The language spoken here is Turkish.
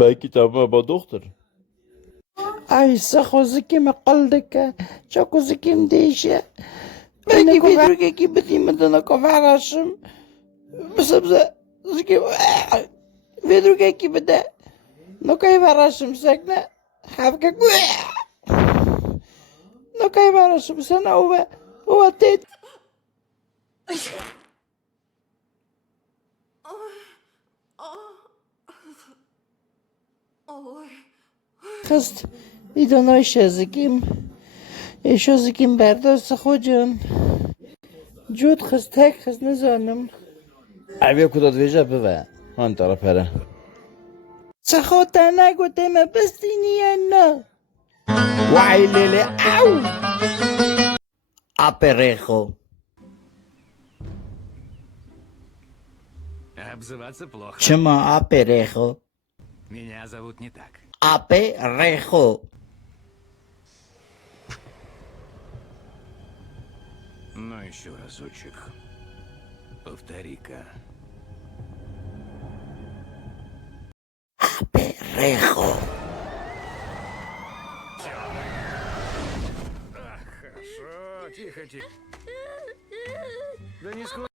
Belki tamam doktor. Ay sakozikimi qaldıka, çokuzikim deyişe. Belki vidruge gibi dimidana kovarashım. Mesela zikim vidruge gibi de. No kay varashım sekne. Havke no kay varashım sana ova tet. Kız idona şezikim. Şezikim berdası hocam. Cud kız tek kız ne zanım. Evye kudat veja bve. Han taraf hele. Sahota nago deme bestiniyenna. Vay lele au. Aperejo. Обзываться плохо. Чема aperejo. Меня зовут не так. Aperejo. Ну еще разочек. Повтори-ка. Aperejo. Хорошо, тихо, тихо. Да не скоро.